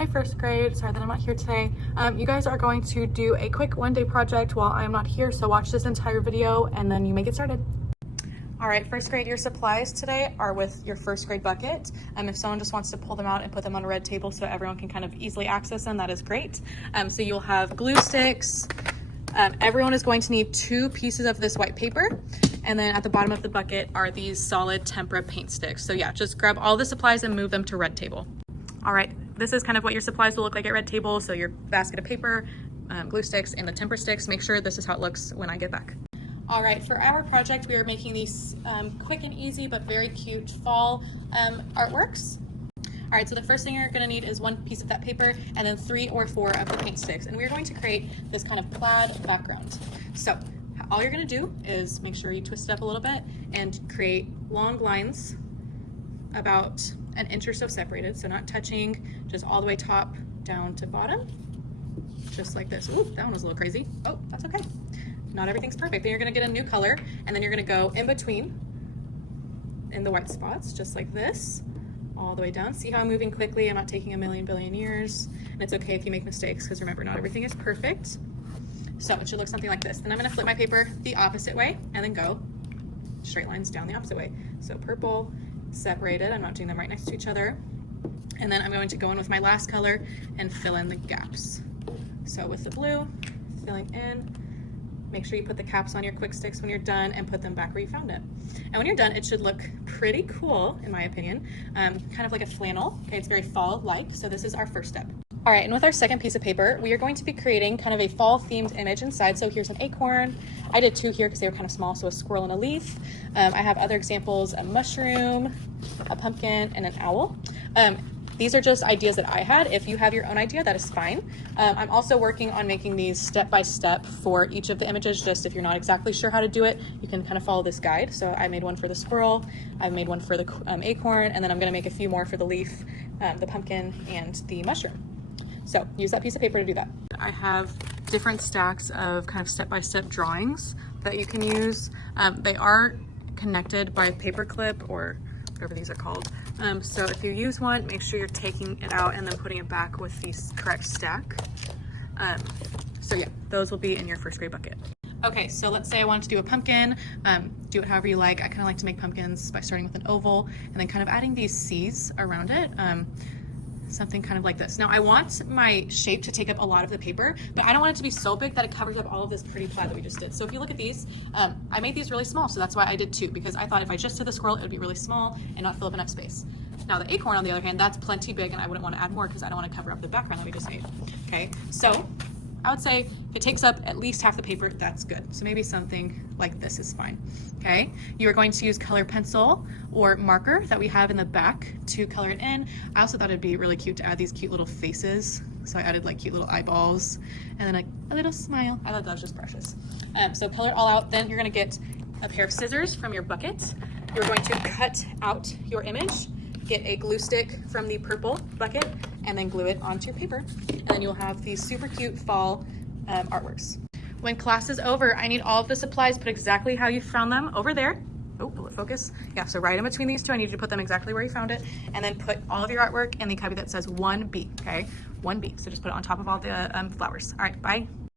Hi first grade, sorry that I'm not here today. You guys are going to do a quick one-day project while I'm not here, so watch this entire video and then you may get started. All right, first grade, your supplies today are with your first grade bucket. If someone just wants to pull them out and put them on a red table so everyone can kind of easily access them, that is great. So you'll have glue sticks. Everyone is going to need 2 pieces of this white paper. And then at the bottom of the bucket are these solid tempera paint sticks. So yeah, just grab all the supplies and move them to red table. All right, this is kind of what your supplies will look like at red table. So your basket of paper, glue sticks, and the tempera sticks. Make sure this is how it looks when I get back. All right, for our project, we are making these quick and easy but very cute fall artworks. All right, so the first thing you're gonna need is 1 piece of that paper and then 3 or 4 of the paint sticks. And we're going to create this kind of plaid background. So all you're gonna do is make sure you twist it up a little bit and create long lines about 1 inch or so separated. So not touching, just all the way top down to bottom, just like this. Ooh, that one was a little crazy. Oh, that's okay. Not everything's perfect. Then you're gonna get a new color and then you're gonna go in between in the white spots, just like this, all the way down. See how I'm moving quickly? I'm not taking a million billion years. And it's okay if you make mistakes, because remember, not everything is perfect. So it should look something like this. Then I'm gonna flip my paper the opposite way and then go straight lines down the opposite way. So purple, separated, I'm not doing them right next to each other. And then I'm going to go in with my last color and fill in the gaps. So with the blue, filling in, make sure you put the caps on your quick sticks when you're done and put them back where you found it. And when you're done, it should look pretty cool, in my opinion. Kind of like a flannel. Okay, it's very fall-like, so this is our first step. All right, and with our second piece of paper, we are going to be creating kind of a fall-themed image inside. So here's an acorn. I did 2 here because they were kind of small, so a squirrel and a leaf. I have other examples, a mushroom, a pumpkin, and an owl. These are just ideas that I had. If you have your own idea, that is fine. I'm also working on making these step-by-step for each of the images. Just if you're not exactly sure how to do it, you can kind of follow this guide. So I made one for the squirrel, I made one for the acorn, and then I'm gonna make a few more for the leaf, the pumpkin, and the mushroom. So use that piece of paper to do that. I have different stacks of kind of step-by-step drawings that you can use. They are connected by a paper clip or whatever these are called. So if you use one, make sure you're taking it out and then putting it back with the correct stack. So yeah, those will be in your first grade bucket. Okay, so let's say I want to do a pumpkin. Do it however you like. I kind of like to make pumpkins by starting with an oval and then kind of adding these C's around it. Something kind of like this. Now I want my shape to take up a lot of the paper, but I don't want it to be so big that it covers up all of this pretty plaid that we just did. So if you look at these, I made these really small, so that's why I did 2, because I thought if I just did the squirrel, it would be really small and not fill up enough space. Now the acorn, on the other hand, that's plenty big and I wouldn't want to add more because I don't want to cover up the background that we just made. Okay, so I would say if it takes up at least half the paper, that's good. So maybe something like this is fine, okay? You are going to use color pencil or marker that we have in the back to color it in. I also thought it'd be really cute to add these cute little faces. So I added like cute little eyeballs and then a little smile. I thought that was just precious. So color it all out. Then you're gonna get a pair of scissors from your bucket. You're going to cut out your image, get a glue stick from the purple bucket, and then glue it onto your paper. And then you'll have these super cute fall artworks. When class is over, I need all of the supplies put exactly how you found them over there. Oh, will it focus? Yeah, so right in between these 2, I need you to put them exactly where you found it, and then put all of your artwork in the cubby that says 1B, okay? 1B, so just put it on top of all the flowers. All right, bye.